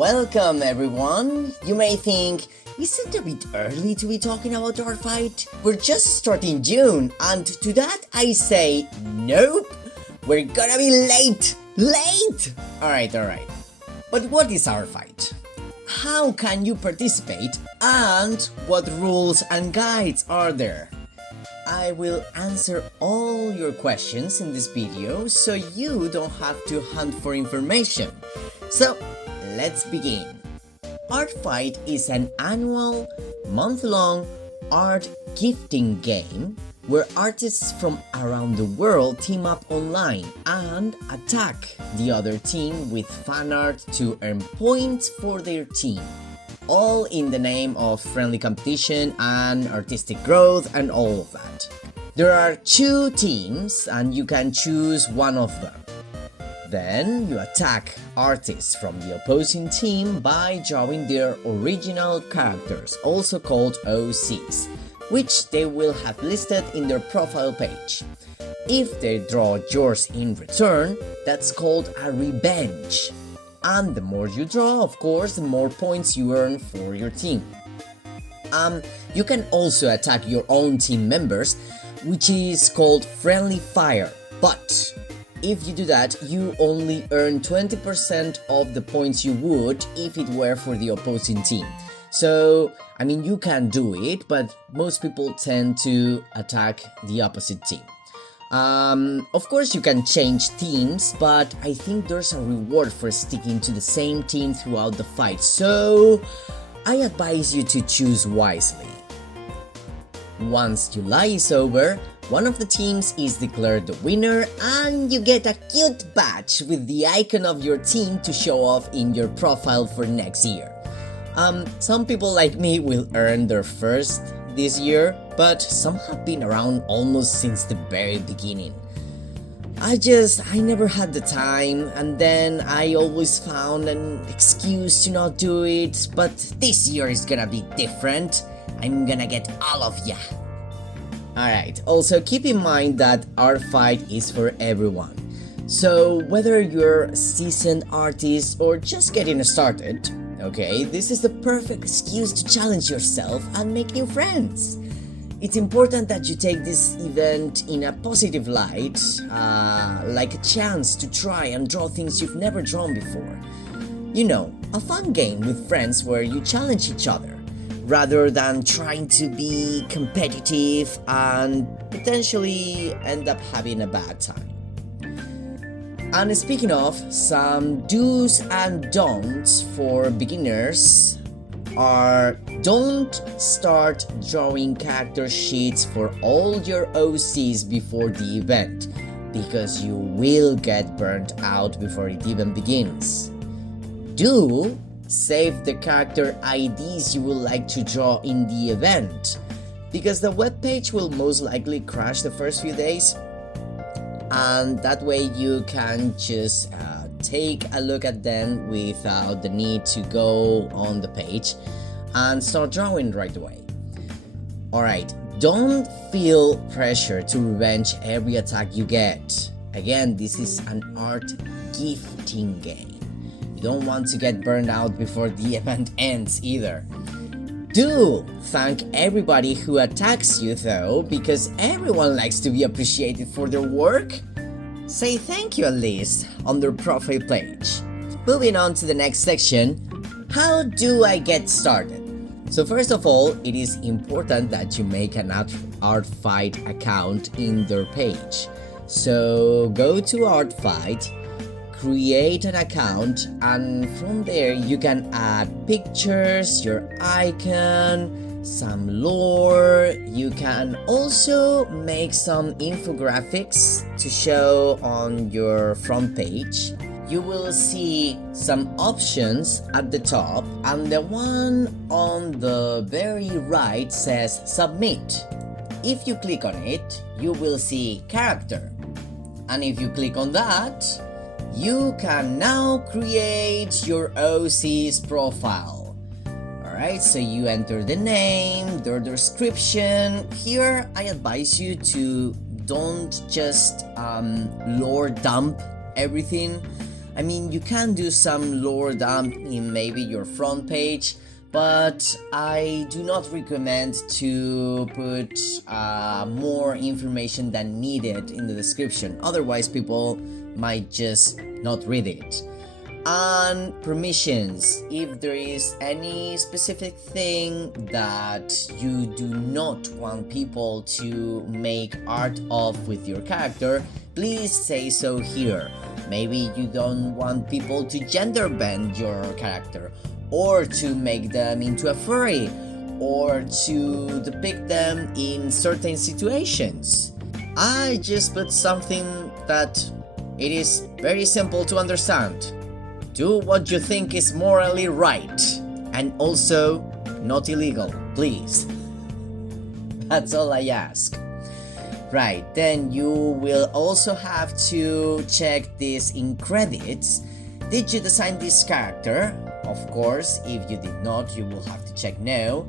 Welcome everyone! You may think, isn't it a bit early to be talking about Artfight? We're just starting June, and to that I say, nope! We're gonna be late! Late! Alright. But what is Artfight? How can you participate? And what rules and guides are there? I will answer all your questions in this video so you don't have to hunt for information. So, let's begin. Artfight is an annual, month-long art gifting game where artists from around the world team up online and attack the other team with fan art to earn points for their team. All in the name of friendly competition and artistic growth and all of that. There are 2 teams and you can choose one of them. Then you attack artists from the opposing team by drawing their original characters, also called OCs, which they will have listed in their profile page. If they draw yours in return, that's called a revenge. And the more you draw, of course, the more points you earn for your team. You can also attack your own team members, which is called friendly fire, but if you do that, you only earn 20% of the points you would if it were for the opposing team. So, I mean, you can do it, but most people tend to attack the opposite team. Of course, you can change teams, but I think there's a reward for sticking to the same team throughout the fight, so I advise you to choose wisely. Once July is over, one of the teams is declared the winner and you get a cute badge with the icon of your team to show off in your profile for next year. Some people like me will earn their first this year, but some have been around almost since the very beginning. I never had the time, and then I always found an excuse to not do it, but this year is gonna be different. I'm gonna get all of ya. Alright, also keep in mind that Artfight is for everyone. So whether you're a seasoned artist or just getting started, okay, this is the perfect excuse to challenge yourself and make new friends. It's important that you take this event in a positive light, like a chance to try and draw things you've never drawn before. You know, a fun game with friends where you challenge each other, rather than trying to be competitive and potentially end up having a bad time. And speaking of, some do's and don'ts for beginners are: don't start drawing character sheets for all your OCs before the event, because you will get burnt out before it even begins. Do save the character IDs you would like to draw in the event, because the webpage will most likely crash the first few days, and that way you can just take a look at them without the need to go on the page and start drawing right away. Alright, don't feel pressure to revenge every attack you get. Again, this is an art gifting game. You don't want to get burned out before the event ends either. Do thank everybody who attacks you though, because everyone likes to be appreciated for their work. Say thank you at least on their profile page. Moving on to the next section, how do I get started? So first of all, it is important that you make an Artfight account in their page. So go to Artfight, create an account, and from there you can add pictures, your icon, some lore. You can also make some infographics to show on your front page. You will see some options at the top, and the one on the very right says submit. If you click on it, you will see character, and if you click on that, you can now create your OC's profile. Alright, so you enter the name, their description. Here I advise you to don't just lore dump everything. I mean, you can do some lore dump in maybe your front page, but I do not recommend to put more information than needed in the description, otherwise people might just not read it. And permissions, if there is any specific thing that you do not want people to make art of with your character, please say so here. Maybe you don't want people to gender bend your character, or to make them into a furry, or to depict them in certain situations. I just put something that it is very simple to understand. Do what you think is morally right, and also not illegal, please. That's all I ask. Right, then you will also have to check this in credits. Did you design this character? Of course, if you did not, you will have to check no.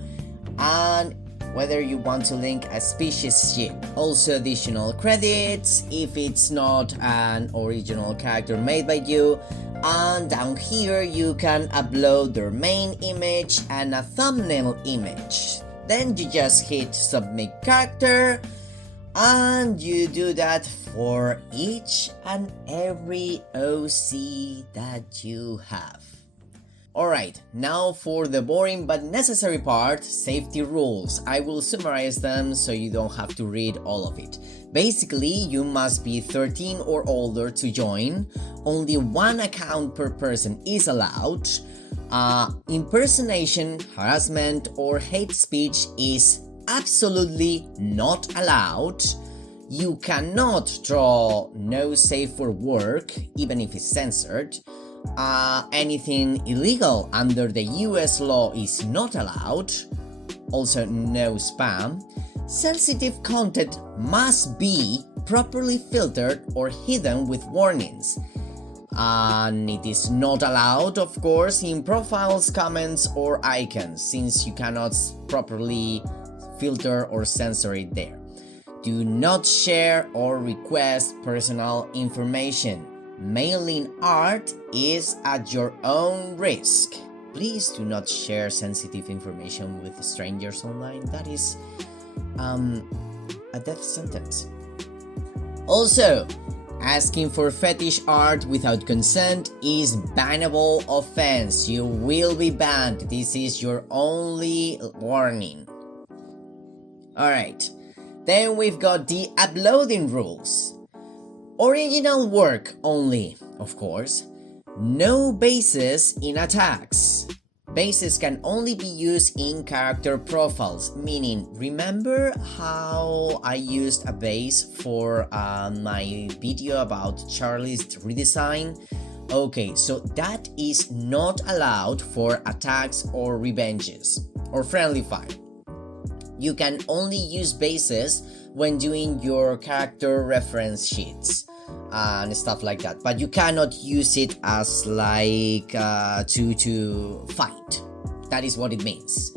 And whether you want to link a species ship. Also additional credits if it's not an original character made by you. And down here you can upload their main image and a thumbnail image. Then you just hit submit character, and you do that for each and every OC that you have. Alright, now for the boring but necessary part, safety rules. I will summarize them so you don't have to read all of it. Basically, you must be 13 or older to join. Only one account per person is allowed. Impersonation, harassment, or hate speech is absolutely not allowed. You cannot draw no safe for work, even if it's censored. Anything illegal under the US law is not allowed. Also, no spam. Sensitive content must be properly filtered or hidden with warnings. And it is not allowed, of course, in profiles, comments, or icons, since you cannot properly filter or censor it there. Do not share or request personal information. Mailing art is at your own risk. Please do not share sensitive information with strangers online. That is a death sentence. Also, asking for fetish art without consent is bannable offense. You will be banned. This is your only warning. Alright, then we've got the uploading rules. Original work only, of course. No bases in attacks. Bases can only be used in character profiles, meaning, remember how I used a base for my video about Charlie's redesign? Okay, so that is not allowed for attacks or revenges, or friendly fire. You can only use bases when doing your character reference sheets and stuff like that, but you cannot use it as like to fight. That is what it means.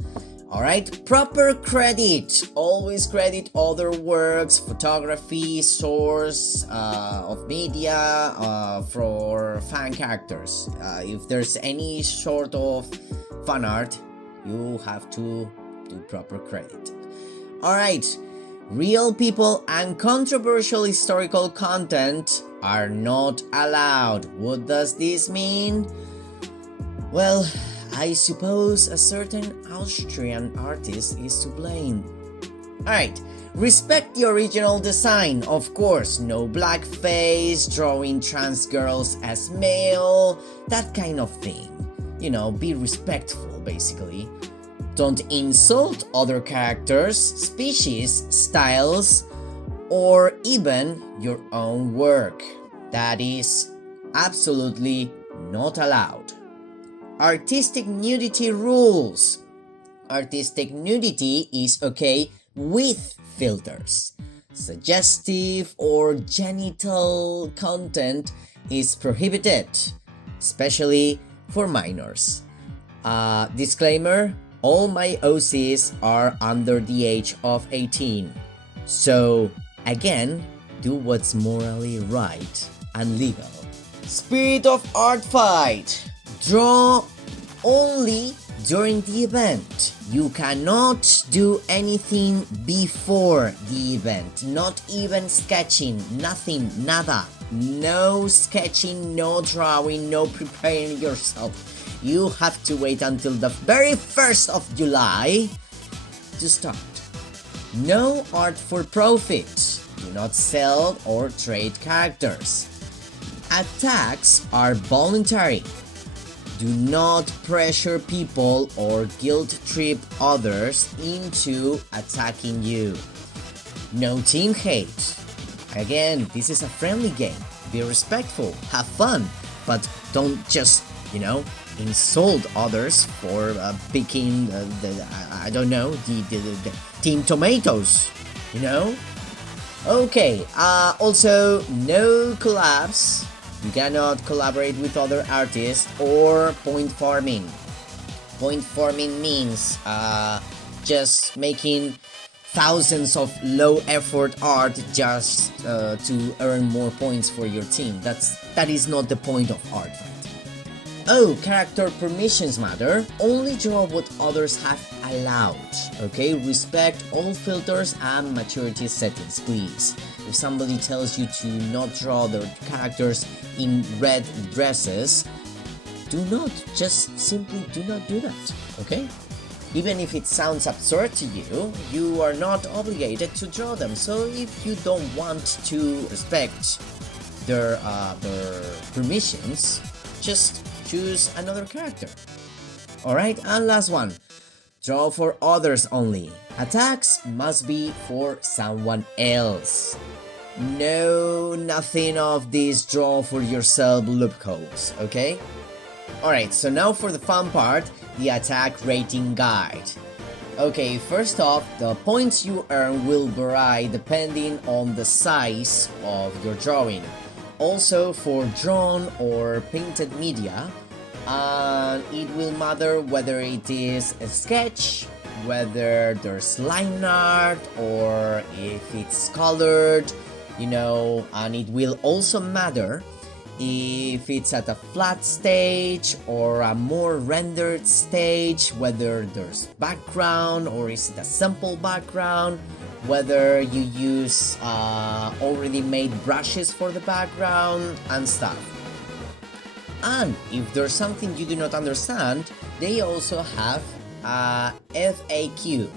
Alright, proper credit. Always credit other works, photography, source of media for fan characters. If there's any sort of fan art, you have to do proper credit. Alright, real people and controversial historical content are not allowed. What does this mean? Well, I suppose a certain Austrian artist is to blame. Alright, respect the original design, of course. No blackface, drawing trans girls as male, that kind of thing. You know, be respectful, basically. Don't insult other characters, species, styles, or even your own work. That is absolutely not allowed. Artistic nudity rules. Artistic nudity is okay with filters. Suggestive or genital content is prohibited, especially for minors. Disclaimer: all my OCs are under the age of 18. So, again, do what's morally right and legal. Spirit of Artfight. Draw only during the event. You cannot do anything before the event. Not even sketching. Nothing. Nada. No sketching, no drawing, no preparing yourself. You have to wait until the very 1st of July to start. No art for profit. Do not sell or trade characters. Attacks are voluntary. Do not pressure people or guilt trip others into attacking you. No team hate. Again, this is a friendly game. Be respectful, have fun, but don't just, insult others for picking the Team Tomatoes, Okay, also, no collabs. You cannot collaborate with other artists or point farming. Point farming means just making thousands of low effort art just to earn more points for your team. That is not the point of Artfight. Oh, character permissions matter. Only draw what others have allowed. Okay, respect all filters and maturity settings, please. If somebody tells you to not draw their characters in red dresses, simply do not do that, okay? Even if it sounds absurd to you, you are not obligated to draw them. So if you don't want to respect their permissions, just choose another character. Alright, and last one. Draw for others only. Attacks must be for someone else. No, nothing of these draw for yourself loopholes, okay? Alright, so now for the fun part, the attack rating guide. Okay, first off, the points you earn will vary depending on the size of your drawing. Also for drawn or painted media, and it will matter whether it is a sketch, whether there's line art, or if it's colored, and it will also matter if it's at a flat stage or a more rendered stage, whether there's background or is it a simple background, whether you use already made brushes for the background and stuff. And if there's something you do not understand, they also have a FAQ,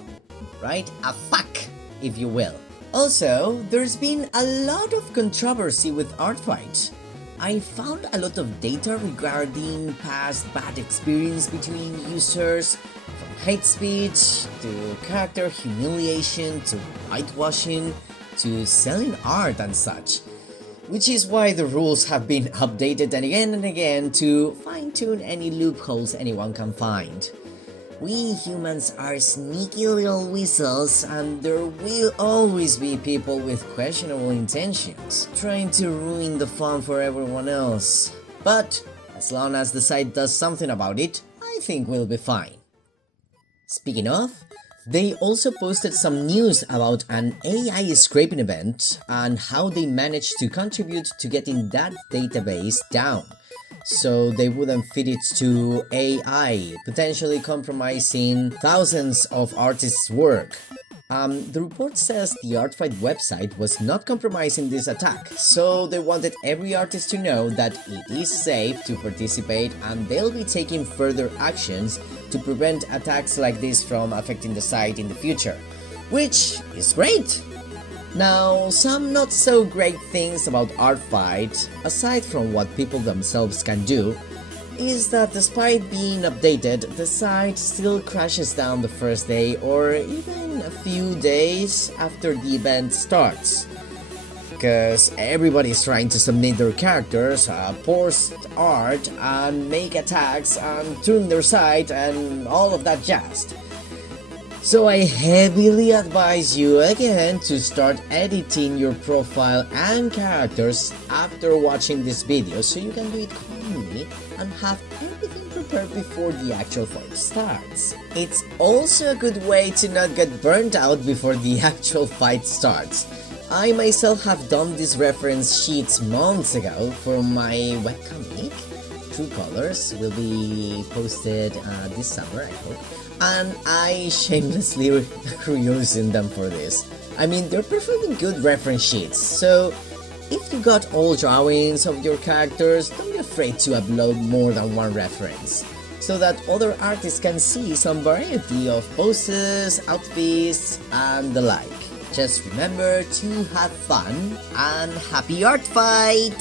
right? A FAQ, if you will. Also, there's been a lot of controversy with Artfight. I found a lot of data regarding past bad experience between users, from hate speech to character humiliation to whitewashing to selling art and such, which is why the rules have been updated and again to fine-tune any loopholes anyone can find. We humans are sneaky little weasels, and there will always be people with questionable intentions, trying to ruin the fun for everyone else. But as long as the site does something about it, I think we'll be fine. Speaking of, they also posted some news about an AI scraping event and how they managed to contribute to getting that database down, so they wouldn't feed it to AI, potentially compromising thousands of artists' work. The report says the Artfight website was not compromising this attack, so they wanted every artist to know that it is safe to participate and they'll be taking further actions to prevent attacks like this from affecting the site in the future, which is great! Now, some not so great things about Artfight, aside from what people themselves can do, is that despite being updated, the site still crashes down the first day or even a few days after the event starts. Because everybody's trying to submit their characters, post art, and make attacks, and tune their site, and all of that jazz. So I heavily advise you again to start editing your profile and characters after watching this video so you can do it calmly and have everything prepared before the actual fight starts. It's also a good way to not get burnt out before the actual fight starts. I myself have done these reference sheets months ago for my webcomic. True Colors will be posted this summer, I hope. And I shamelessly reusing them for this. I mean, they're perfectly good reference sheets, so if you got all drawings of your characters, don't be afraid to upload more than one reference, so that other artists can see some variety of poses, outfits, and the like. Just remember to have fun and happy art fight!